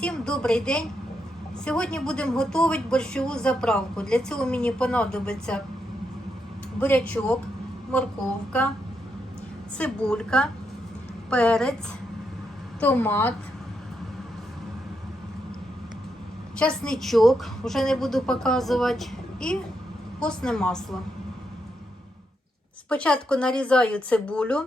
Всім добрий день! Сьогодні будемо готувати борщову заправку. Для цього мені понадобиться бурячок, морковка, цибулька, перець, томат, часничок, вже не буду показувати, і постне масло. Спочатку нарізаю цибулю.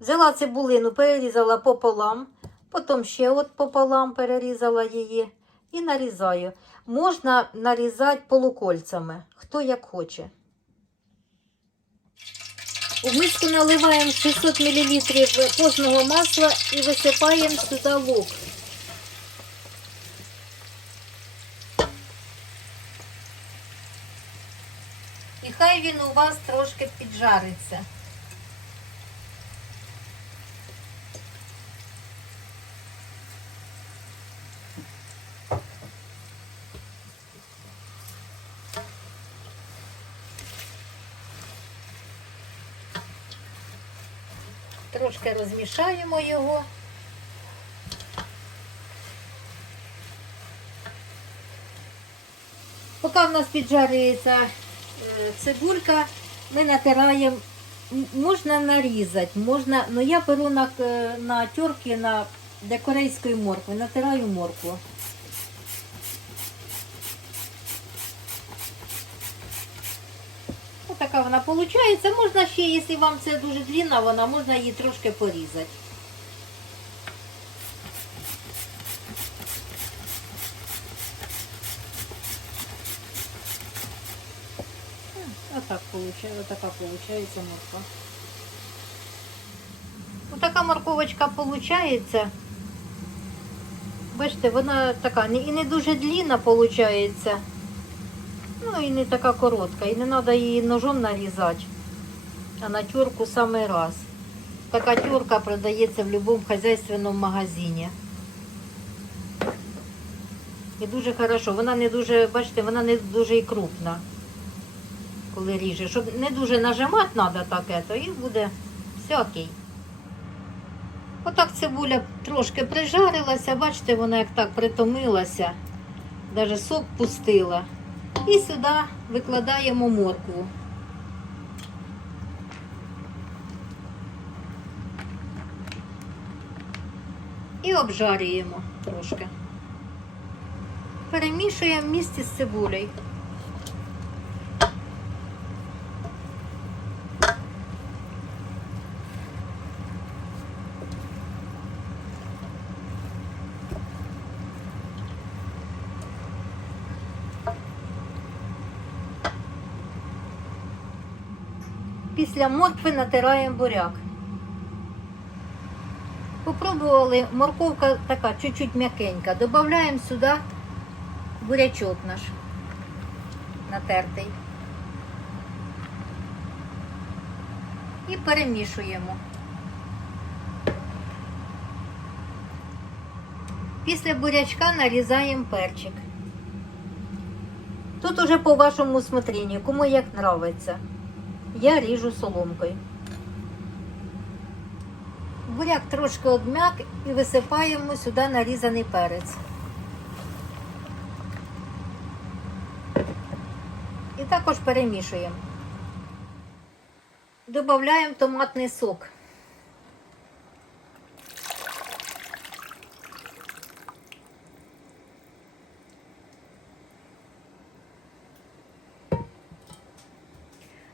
Взяла цибулину, перерізала пополам, потім ще от пополам перерізала її і нарізаю. Можна нарізати полукольцями, хто як хоче. У миску наливаємо 600 мл постного масла і висипаємо сюди лук. І хай він у вас трошки піджариться. Трошки розмішаємо його. Поки в нас піджарюється е, цибулька, ми натираємо, можна нарізати, можна, ну я беру на, к- на терки на, для корейської моркви, натираю моркву. Отака вона виходить. Можна ще, якщо вам це дуже длинна, вона можна її трошки порізати. Отак получается, отака получается морква. Отака морковочка получается. Бачите, вона така і не дуже длинна получается. Ну і не така коротка. І не треба її ножом нарізати, а на тюрку самий раз. Така тюрка продається в будь-якому хазяйственному магазині. І дуже хорошо. Вона не дуже, бачите, вона не дуже і крупна, коли ріже. Щоб не дуже нажимати треба таке, то і буде все окей. Отак цибуля трошки прижарилася, бачите, вона як так притомилася, навіть сок пустила. І сюди викладаємо моркву. І обжарюємо трошки. Перемішуємо в місті з цибулею. Після моркви натираємо буряк. Попробували, морковка така чуть-чуть м'якенька. Додаємо сюди бурячок наш натертий. І перемішуємо. Після бурячка нарізаємо перчик. Тут уже по вашому усмотренню, кому як нравиться. Я ріжу соломкою. Буряк трошки обмяк і висипаємо сюди нарізаний перець. І також перемішуємо. Додаємо томатний сок.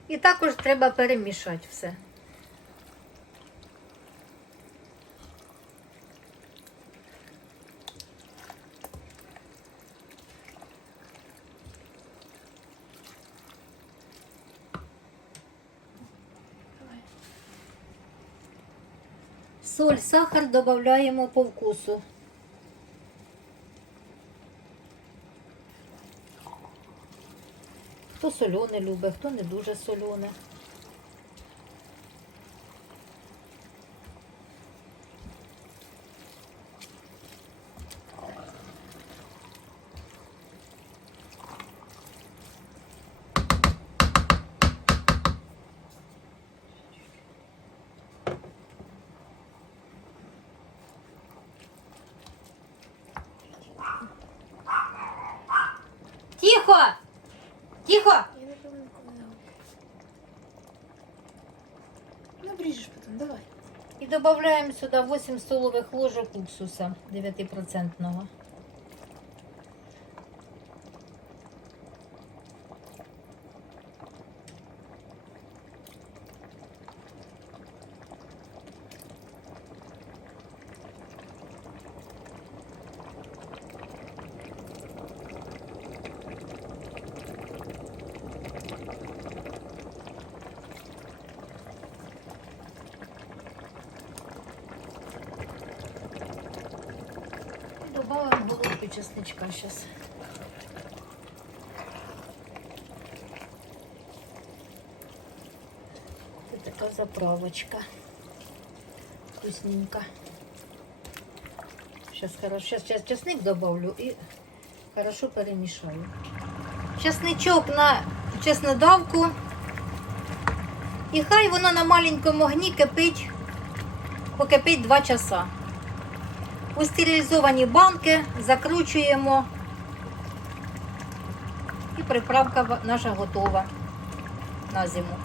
І також треба перемішати все. Соль, сахар додаємо по вкусу. Хто солене любить, хто не дуже солене. Тихо! Тихо! Я не помню, коли дав. Ну, обріжеш потім, давай. І додаємо сюди 8 столових ложок уксуса 9%. І додаємо головку чесничка зараз. Це така заправочка. Вкусненька. Сейчас хорошо, сейчас, сейчас чесник добавлю и хорошо перемешаю. Чесничок на чеснодавку. І хай воно на маленькому огні кипить, покипить 2 часа. У стерилізовані банки закручуємо. І приправка наша готова на зиму.